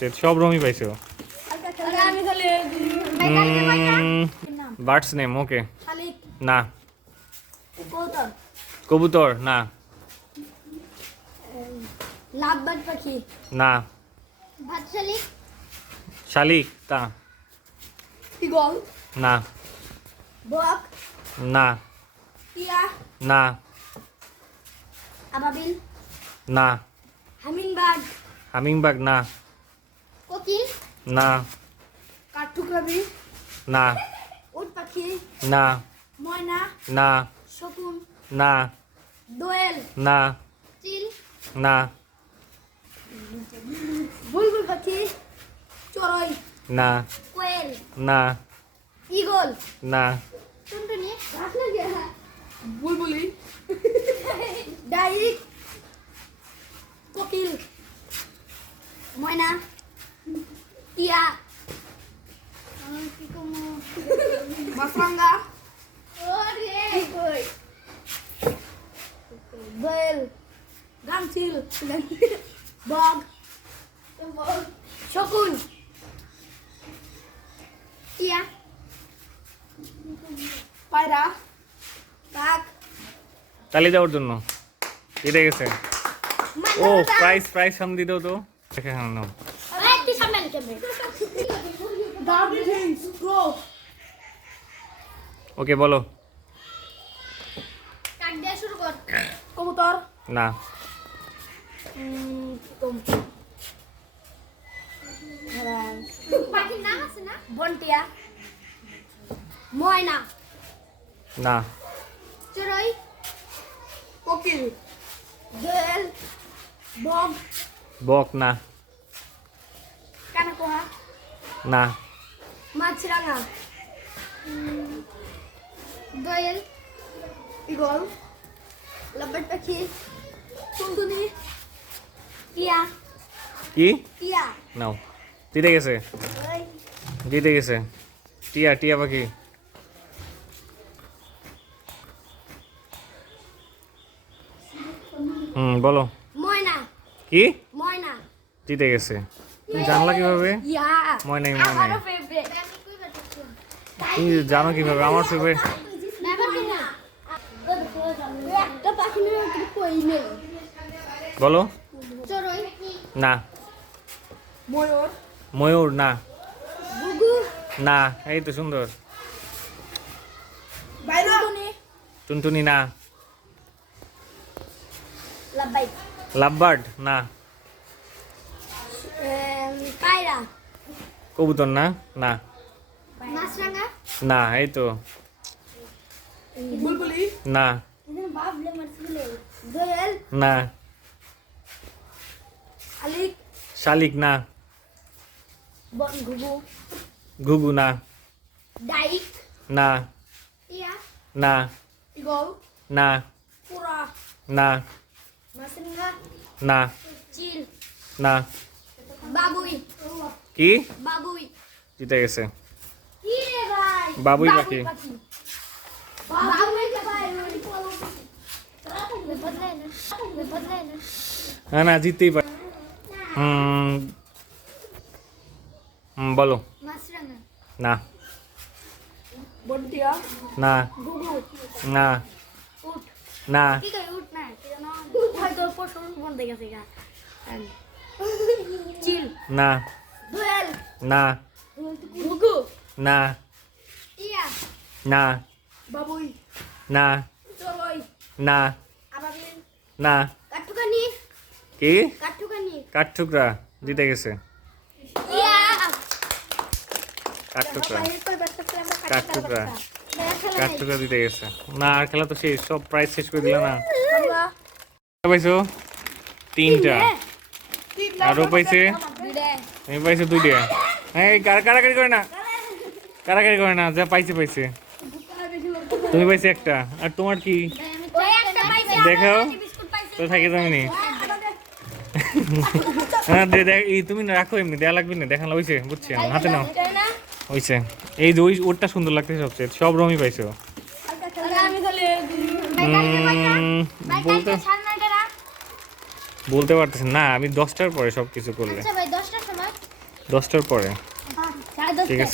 সবচেয়ে, সব রঙই পাইছো। বার্ডস নেম, ওকে। না। কবুতর, না। লাভবার্ড পাখি, না। ভাত শালিক, শালিক, তা। ঈগল, না। বক, না। টিয়া, না। আবাবিল, না। হামিংবার্ড, হামিংবার্ড, না। কোকিল, না। কাঠঠুকরাবি, না। উট পাখি, না। ময়না, না। শকুন, না। দোয়েল, না। চিল, না। বুলবুল পাখি, চড়ুই, না। কোয়েল, না। ঈগল, না। টুনটুনি, বুলবুলি, ডাইক, কোকিল, ময়না, টিয়া, মাছরাঙা, দোয়েল, গামচিল, বগ, শকুন, টিয়া, পায়রা, কাক, তালি দেওয়ার জন্য কেটে গেছে। ও প্রাইস, প্রাইস সামনে দিয়ে দাও তো। দেখে হ্যাঁ নাও। ওকে বলো। কাক দিয়ে শুরু কর। কবুতর, না। পাখির নাম আছে না? বনটিয়া, ময়না, না। চড়ুই, কোকিল, দোয়েল, বগ, বক, না। কানাকোহা, না। মাছরাঙা, দোয়েল, ঈগল, লাভবার্ড পাখি, টুনটুনি, টিয়া, কি? টিয়া, নাও, জিতে গেছে, জিতে গেছে। টিয়া, টিয়া পাখি। বলো। ময়না, কি? ময়না, জিতে গেছে। তুমি জানলা কিভাবে? ইয়া, ময়নাই, আমারও ময়নাই। ফেভারিট। তুমি জানো কিভাবে? আমার ফেভারিট। একটা পাখি নিয়ে কিন্তু কই নেই। বলো। চড়ুই, না। ময়ূর, ময়ূর, না। গুগু, না। এই তো সুন্দর। টুনটুনি, টুনটুনি, না। লাভবার্ড, লাভবার্ড, না। পায়রা, কবুতর, না। না। মাছরাঙা, না। এই তো। বুলবুলি, না। বাবলে মাছগুলো, দোয়েল, না। আলিক, শালিক, না। ঘুঘু, ঘুঘু, না। ডাইক, না। টিয়া, না। ঈগল, না। পুরা, না। মাছরাঙা, না। চিল, না। বাবুই, কি? বাবুই। জিতে গেছে। কি রে ভাই? বাবুই পাখি। বাবুই ভাই, বদলাই না, বদলাই না। না না, জিততেই পারে। বলো। মাছরাঙা, না। বনটিয়া, না। গুগু, না। উট। না। কি কই উট না? হয়তো পশু বন দেখে গা। চিল, না। দোয়েল, না। গুগু, না। টিয়া, না। বাবুই, না। চড়ুই, না। আবাবিল, না। কাঠঠুকানি, কি? কাঠঠুকানি, কাঠঠুকরা জিতে গেছে। ইয়া। কাঠঠুকরা, কাঠঠুকরা, কাঠঠুকরা, কাঠঠুকরা জিতে গেছে। না, আর খেলা তো শেষ, সব প্রাইস শেষ করে দিল না। পাইছো তিনটা, আরও পাইছে, আমি পাইছে দুইটা। হ্যাঁ, কারাকারি করে না, কারাকারি করে না, যা পাইছে পাইছে। তুমি পাইছে একটা, আর তোমার কি? দেখাও তো, থাকে তুমি। হ্যাঁ দেখ, এই তুমি রাখো, এমনি দেয়া লাগবে না, দেখানো হয়েছে, বুঝছি আমার হাতে নাও হয়েছে। এই যে ওরটা সুন্দর লাগতেছে সবচেয়ে, সব রঙই পাইছো। বলতে বলতে পারতেছি না, আমি 10টার পরে সব কিছু করলে। আচ্ছা ভাই 10টার সময় 10টার পরে সাড়ে 10 ঠিক আছে